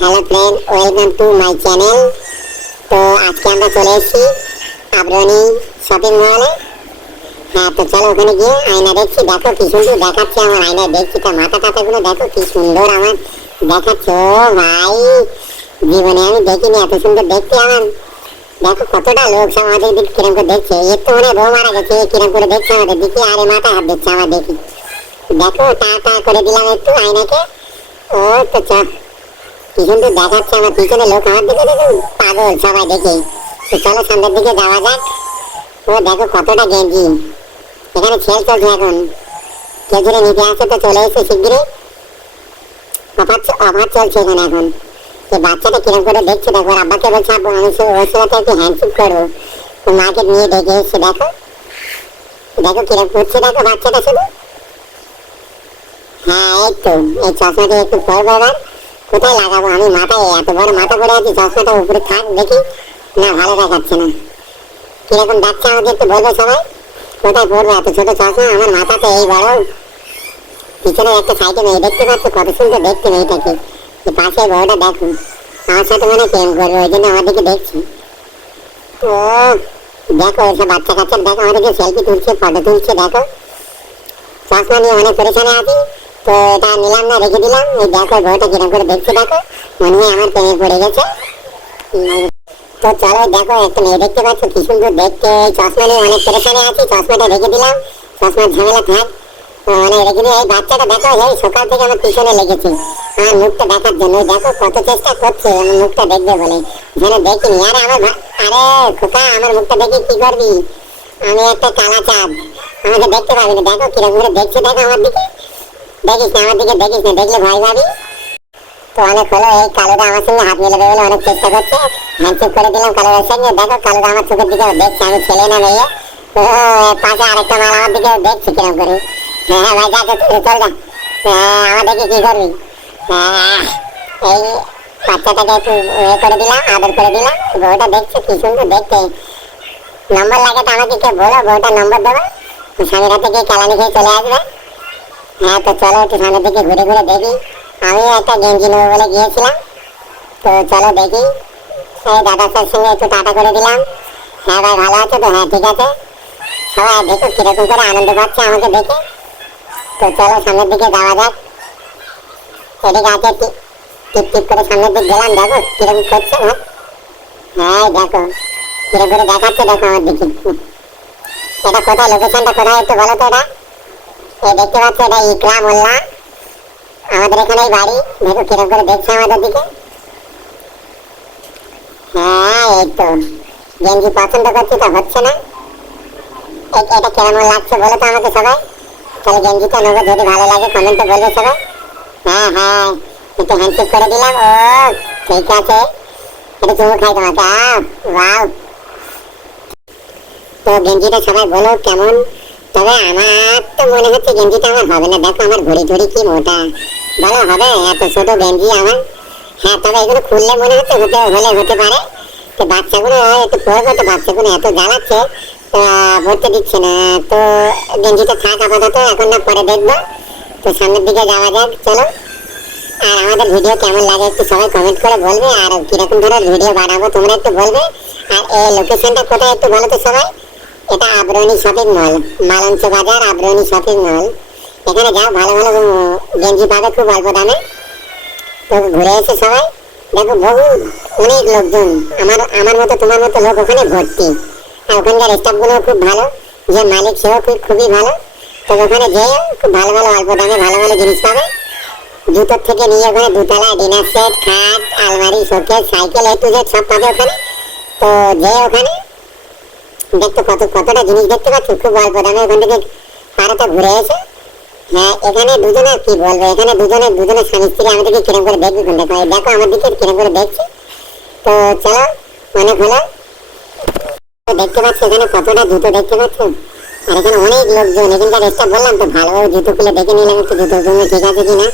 Hello friend, welcome to my channel. তো আজকে আমরা চলে এসেছি আবরণী শপিং মলে। হ্যাঁ, তো চলো ওখানে গিয়ে আয়না দেখছি। দেখো কি সুন্দর দেখাচ্ছে আমার আয়নায়, দেখছি তার মাথা টাথাগুলো দেখো কি সুন্দর আমার দেখাচ্ছে। ও ভাই, জীবনে আমি দেখিনি এত সুন্দর দেখতে আমার। দেখো কতটা লোক সব আমাদের দিকে কিরম করে দেখছে। এর তো মনে বউ মারা গেছে, কিরম করে দেখছে আমাদের দিকে, আরে মাথা হাত দিচ্ছে আমার দেখি। দেখো টা টা করে দিলাম একটু আয়নাকে। ও তো কি সুন্দর দেখাচ্ছে আমার পিছনে লোক আমার দিকে, দেখুন পাগল সবাই দেখে। তো চলো সামনের দিকে যাওয়া যাক। ও দেখো কতটা গেঞ্জি, এখানে সেল চলছে এখন, কেউ যদি নিতে আসে তো চলে এসে শিগগিরই। অফার চলছে এখানে এখন। যে বাচ্চাটা কিরম করে দেখছে দেখো, ওর আব্বাকে বলছে আব্বু আমি ওর সাথে একটু হ্যান্ডশেক করবো। তো মাকে নিয়ে ডেকে এসছে। দেখো দেখো কিরম করছে, দেখো বাচ্চাটা শুধু। হ্যাঁ এই তো, এই চশমাটা একটু পরবো এবার। কোথায় লাগাবো আমি, মাথায় এত বড় মাথা করে আছি, চশমাটা উপরে থাক দেখি। না ভালো দেখাচ্ছে না, কিরকম যাচ্ছে আমাকে একটু বলবো সবাই। কোথায় পড়বো এত ছোট চশমা, আমার মাথাতে এই বড়। পিছনে একটা সাইডে মেয়ে দেখতে পাচ্ছ, কত সুন্দর দেখতে মেয়েটাকে। পাশে বউটা দেখো, আমার সাথে মনে প্রেম করবে, ওই জন্য আমার দিকে দেখছি। ও দেখো এসব বাচ্চা কাচ্চার দেখো আমাদেরকে সেলফি তুলছে, ফটো তুলছে। দেখো চশমা নিয়ে অনেক পরেশানে আছি, তো এটা নিলাম না, রেখে দিলাম। এই দেখো বউটা কিরকম করে দেখছে, দেখো মনে হয় আমার প্রেমে পড়ে গেছে। তো চলো দেখো একটা মেয়ে দেখতে পাচ্ছ কি সুন্দর দেখতে, চশমা নিয়ে অনেক পরেশানে আছি, চশমাটা রেখে দিলাম। চশমার ঝামেলা থাক, মানে রেখে দিয়ে এই বাচ্চাটা দেখো, এই সকাল থেকে আমার পিছনে লেগেছে আমার মুখটা দেখার জন্য। দেখো কত চেষ্টা করছে আমার মুখটা দেখবে বলে, যেন দেখিনি। আরে আরে খোকা, আমার মুখটা দেখে কি করবি, আমি একটা কালা চাঁদ, আমাকে দেখতে পাবি না। দেখো কিরকম করে দেখছে, দেখো আমার দিকে। দেখিস না আমার দিকে, দেখিস না, দেখলে ভয় পাবি। তো অনেক হলো, এই কালোটা আমার সঙ্গে হাত মিলাবে বলে অনেক চেষ্টা করছে, হ্যান্ডশেক করে দিলাম কালোটার সঙ্গে। দেখো কালোটা আমার চোখের দিকে দেখছে, আমি ছেলে না মেয়ে। তো পাশে আরেকটা মাল আমার দিকে দেখছে কিরকম করে। হ্যাঁ ভাই যা চল যা, আমার দেখে কি করবি। এই বাচ্চাটাকে একটু করে দিলাম, আদর করে দিলাম। বউটা দেখছে কি সুন্দর দেখতে, নম্বর লাগে তো আমাকে বলো, বউটা নম্বর দেবো, স্বামীর হাতে গিয়ে কেলানি খেয়ে চলে আসবে। হ্যাঁ তো চলো একটু সামনের দিকে ঘুরে ঘুরে দেখি। আমিও একটা গেঞ্জি নেবো বলে গিয়েছিলাম, তো চলো দেখি। এই দাদার সঙ্গে একটু টাটা করে দিলাম। হ্যাঁ ভাই ভালো আছে তো, হ্যাঁ ঠিক আছে। সবাই দেখো কিরকম করে আনন্দ পাচ্ছে আমাকে দেখে। তো চলো সামনের দিকে যাওয়া যাক। এদিকে আছে টিপ টিপ করে সামনের দিকে গেলাম, দেখো কিরকম করছে। হ্যাঁ দেখো কিরকম করে দেখাচ্ছে, দেখো আমার দিকে। এটা কোথায়, লোকেশনটা কোথায় একটু বলো তো। এটা এই দেখতে পাচ্ছ, এটা ইকরা মোল্লা, আমাদের এখানেই বাড়ি। দেখো কিরকম করে দেখছে আমাদের দিকে। হ্যাঁ এই তো গেঞ্জি পছন্দ করছি তো হচ্ছে না। এটা কেমন লাগছে বলো তো আমাকে সবাই। তাহলে গেঞ্জিটা নেবো, যদি ভালো লাগে কমেন্টে বলবে সবাই। হ্যাঁ হ্যাঁ একটু হ্যান্ডশেক করে দিলাম। ও ঠিক আছে, এটা চুমু খাই তোমাকে। ওয়াও, তো গেঞ্জিটা সবাই বলো কেমন। তবে আমার তো মনে হচ্ছে গেঞ্জিটা আমার হবে না। দেখো আমার ঘড়ি টড়ি কি মোটা, বলো হবে এত ছোট গেঞ্জি আমার। হ্যাঁ তবে এগুলো খুললে মনে হচ্ছে হতে পারে। তো বাচ্চাগুলো একটু পরবে, তো বাচ্চাগুলো এত জ্বালাচ্ছে, ভরতে দিচ্ছে না। তো গেঞ্জিটা থাক আপাতত, এখন না পরে দেখবো। তো সামনের দিকে যাওয়া যাক চলো। আর আমাদের ভিডিও কেমন লাগে একটু সবাই কমেন্ট করে বলবে, আর কিরকম ধরনের ভিডিও বানাবো তোমরা একটু বলবে। আর এই লোকেশনটা কোথায় একটু বলো তো সবাই। এটা আবরণী শপিং মল, মালঞ্চ বাজার আবরণী শপিং মল। এখানে যাও, ভালো ভালো গেঞ্জি পাবে খুব অল্প দামে। তো ঘুরে এসে সবাই দেখো, বহু অনেক লোকজন, আমার মতো তোমার মতো লোক ওখানে ভর্তি। আর ওখানকার স্টাফগুলো খুব ভালো, যে মালিক সেও খুবই ভালো। তো ওখানে যেয়ে খুব ভালো ভালো অল্প দামে ভালো ভালো জিনিস পাবে। জুতোর থেকে নিয়ে ওখানে দুতলা ডিনার সেট, খাট, আলমারি, showcase, cycle, A to Z সব পাবে ওখানে। তো যে ওখানে দেখতে কতটা জিনিস দেখতে পাচ্ছ খুব অল্প দামে। ওখান থেকে পারো তো ঘুরে এসে। হ্যাঁ এখানে দুজনে কি বলবো, এখানে দুজনে স্বামী স্ত্রী আমাদেরকে কিরম করে দেখবে, দেখো দেখো আমার দিকে কিরম করে দেখছে। তো চলো অনেক হলো, দেখতে পাচ্ছ এখানে কতটা জুতো দেখতে পাচ্ছ। আর এখানে অনেক লোকজন, এখানকার স্টাফ বললাম তো ভালো জুতো খুলে দেখে নিলাম একটু জুতোর জন্য ঠিক আছে কিনা।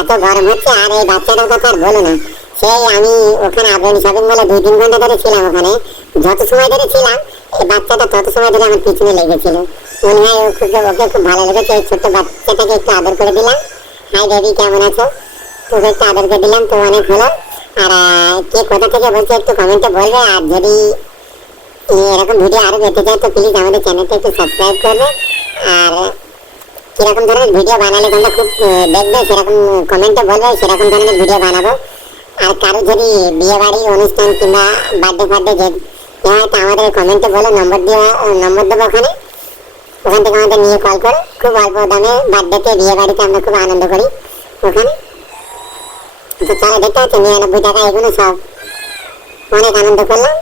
এত গরম হচ্ছে, আর এই বাচ্চাটার কথা আর বলো না। সেই আমি ওখানে আবরণী শপিং মলে 2-3 ঘন্টা ধরে ছিলাম ওখানে। যত সময় ধরে ছিলাম এই বাচ্চাটা তত সময় ধরে আমার পিছনে লেগেছিল। মনে হয় ওকে খুব ভালো লেগেছে। এই ছোট্ট বাচ্চাটাকে একটু আদর করে দিলাম। হাই বেবি কেমন আছো, তোকে একটু আদর করে দিলাম। তো অনেক হলো। আর কে কোথা থেকে বলছে একটু কমেন্টে বলবে। আর যদি এরকম ভিডিও আরো পেতে চাই তো প্লিজ আমাদের চ্যানেলটা একটু সাবস্ক্রাইব করবে। আর কিরকম ধরনের ভিডিও বানালে তোমরা খুব দেখবে সেরকম কমেন্টে বলবে, সেরকম ধরনের ভিডিও বানাবো। আর কারো যদি বিয়ে বাড়ি অনুষ্ঠান কিংবা বার্থডে ফার্থডে যে হয়তো আমাদের কমেন্টে বলো, নম্বর দেবো ওখানে, ওখান থেকে আমাদের নিয়ে কল করে খুব অল্প দামে বার্থডেতে বিয়ে বাড়িতে আমরা খুব আনন্দ করি ওখানে। তো চলো দেখতে হচ্ছে 99 টাকা এগুলো সব অনেক আনন্দ করলাম।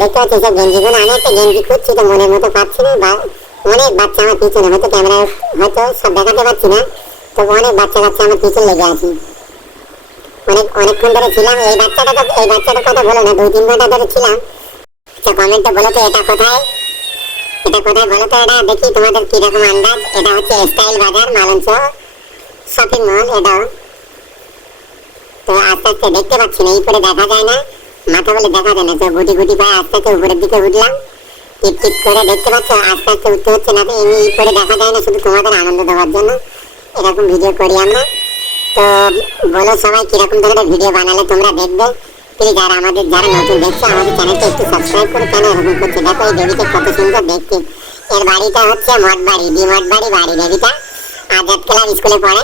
দেখতে পাচ্ছি সব গেঞ্জিগুলো, আমি একটা গেঞ্জি খুঁজছি তো মনের মতো পাচ্ছি না। অনেক বাচ্চা আমার পিছনে, হয়তো ক্যামেরায় হয়তো সব দেখাতে পারছি না, তো অনেক বাচ্চা কাচ্চা আমার পিছনে লেগে আছি। অনেকক্ষণ ধরে ছিলাম। এই বাচ্চাটার কথা বলো না, 2-3 ঘন্টা ধরে ছিলাম। আচ্ছা কমেন্টে বলো তো এটা কোথায় বলো তো, এটা দেখি তোমাদের কিরকম আন্দাজ। এটা হচ্ছে স্টাইল বাজার মালঞ্চ শপিং মল। এটাও তো আস্তে আস্তে দেখতে পাচ্ছি না, এই করে দেখা যায় না, মাথা বলে দেখা যায় না, তো গুটি গুটি পায়ে আস্তে আস্তে উপরের দিকে উঠলাম। টিপ টিপ করে দেখতে পাচ্ছ আস্তে আস্তে উঠতে হচ্ছে না, তো এমনি করে দেখা যায় না, শুধু তোমাদের আনন্দ দেওয়ার জন্য এরকম ভিডিও করি আমরা। তো বলো সবাই কিরকম ধরনের ভিডিও বানালে তোমরা দেখবে প্লিজ। আর আমাদের যারা নতুন দেখছো আমাদের চ্যানেলটা একটু সাবস্ক্রাইব করে। কেন এরকম করছে দেখো, এই বেবিটা কত সুন্দর দেখতে। এর বাড়িটা হচ্ছে মঠবাড়ি, মঠবাড়ি বাড়ি। বেবিটা আজাদ ক্লাব স্কুলে পড়ে।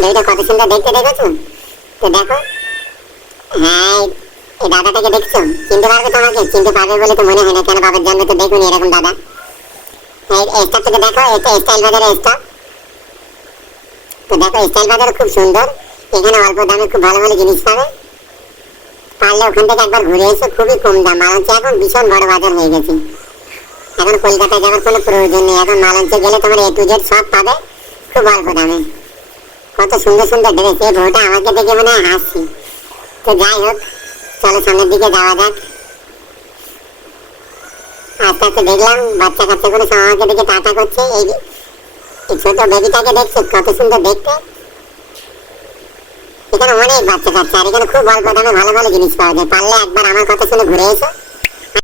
বেবিটা কত সুন্দর দেখতে, দেখেছো তো? দেখো হ্যাঁ, এই দাদাটাকে দেখছো? চিনতে পারবে তোমাকে? চিনতে পারবে বলে তো মনে হয় না, কেন বাবার জন্ম তো দেখুন এরকম দাদা। এই স্টাফটাকে দেখো, এটা স্টাইল বাজারের স্টাফ। তো দেখো স্টাইল বাজার খুব সুন্দর, এখানে অল্প দামে খুব ভালো ভালো জিনিস পাবে। পারলে ওখান থেকে একবার ঘুরে এসো, খুবই কম দাম। মালঞ্চে এখন ভীষণ বড় বাজার হয়ে গেছে, এখন কলকাতায় যাওয়ার কোনো প্রয়োজন নেই। এখন মালঞ্চে গেলে তোমার A to Z সব পাবে খুব অল্প দামে। কত সুন্দর সুন্দর ড্রেস, এই বউটা আমাকে দেখে মনে হয় হাসছি। তো যাই হোক চলো সামনের দিকে যাওয়া যাক। আস্তে আস্তে দেখলাম বাচ্চা কাচ্চাগুলো সব আমাকে দেখে টাটা করছে। এই ছোট বেবিটাকে দেখছো কত সুন্দর দেখতে। এখানে অনেক বাচ্চা কাচ্চা, আর এখানে খুব অল্প দামে ভালো ভালো জিনিস পাওয়া যায়। পারলে একবার আমার কথা শুনে ঘুরে এসো।